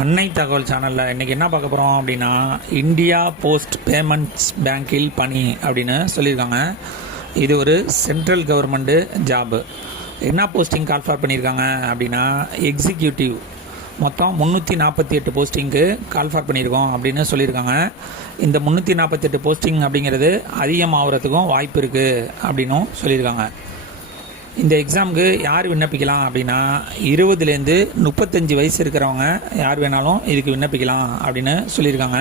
அன்னை தகவல் சேனலில் இன்றைக்கி என்ன பார்க்க போகிறோம் அப்படின்னா, இந்தியா போஸ்ட் பேமெண்ட்ஸ் பேங்கில் பணி அப்படின்னு சொல்லியிருக்காங்க. இது ஒரு சென்ட்ரல் கவர்மெண்ட்டு ஜாபு. என்ன போஸ்டிங் கால்ஃபார் பண்ணியிருக்காங்க அப்படின்னா, எக்ஸிக்யூட்டிவ். மொத்தம் 348 போஸ்டிங்க்கு கால்ஃபார் பண்ணியிருக்கோம் அப்படின்னு சொல்லியிருக்காங்க. இந்த 348 போஸ்டிங் அப்படிங்கிறது அதிகமாகிறதுக்கும் வாய்ப்பு இருக்குது அப்படின்னும் சொல்லியிருக்காங்க. இந்த எக்ஸாமுக்கு யார் விண்ணப்பிக்கலாம் அப்படின்னா, 20லேருந்து 35 வயசு இருக்கிறவங்க யார் வேணாலும் இதுக்கு விண்ணப்பிக்கலாம் அப்படின்னு சொல்லியிருக்காங்க.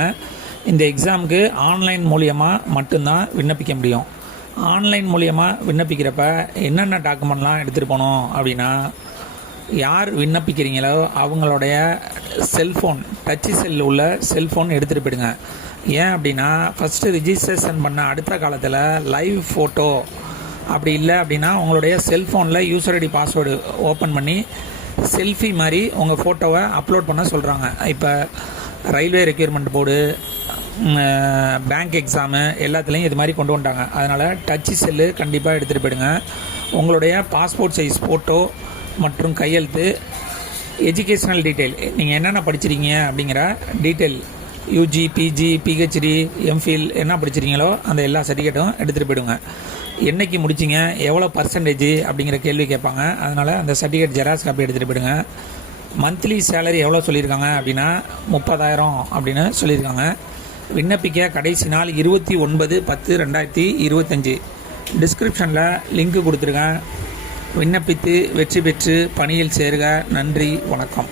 இந்த எக்ஸாமுக்கு ஆன்லைன் மூலியமாக மட்டும்தான் விண்ணப்பிக்க முடியும். ஆன்லைன் மூலியமாக விண்ணப்பிக்கிறப்ப என்னென்ன டாக்குமெண்ட்லாம் எடுத்துகிட்டு போகணும் அப்படின்னா, யார் விண்ணப்பிக்கிறீங்களோ அவங்களுடைய செல்ஃபோன், டச்சு செல் உள்ள செல்ஃபோன் எடுத்துகிட்டு போயிடுங்க. ஏன் அப்படின்னா, ஃபஸ்ட்டு ரிஜிஸ்ட்ரேஷன் பண்ண அடுத்த காலத்தில் லைவ் ஃபோட்டோ அப்படி இல்லை அப்படின்னா, உங்களுடைய செல்ஃபோனில் யூசர் ஐடி பாஸ்வேர்டு ஓப்பன் பண்ணி செல்ஃபி மாதிரி உங்கள் ஃபோட்டோவை அப்லோட் பண்ண சொல்கிறாங்க. இப்போ railway requirement board, bank exam எல்லாத்துலேயும் இது மாதிரி கொண்டு வந்துட்டாங்க. அதனால் டச்சு செல்லு கண்டிப்பாக எடுத்துகிட்டு போயிடுங்க. உங்களுடைய பாஸ்போர்ட் சைஸ் ஃபோட்டோ மற்றும் கையெழுத்து, எஜுகேஷ்னல் டீட்டெயில், நீங்கள் என்னென்ன படிச்சிருக்கீங்க அப்படிங்கிற detail, UG, PG, PhD, MPhil என்ன படிச்சிருக்கீங்களோ அந்த எல்லா சர்டிஃபிகேட்டும் எடுத்துகிட்டு போயிடுங்க. என்றைக்கு முடிச்சிங்க, எவ்வளோ பர்சன்டேஜ் அப்படிங்கிற கேள்வி கேட்பாங்க. அதனால் அந்த சர்டிஃபிகேட் ஜெராக்ஸ் காப்பி எடுத்துகிட்டு போயிடுங்க. மந்த்லி சேலரி எவ்வளோ சொல்லியிருக்காங்க அப்படின்னா 30,000 அப்படின்னு சொல்லியிருக்காங்க. விண்ணப்பிக்க கடைசி நாள் 29/10/2025. டிஸ்கிரிப்ஷனில் லிங்க்கு கொடுத்துருக்கேன். விண்ணப்பித்து வெற்றி பெற்று பணியில் சேருக. நன்றி, வணக்கம்.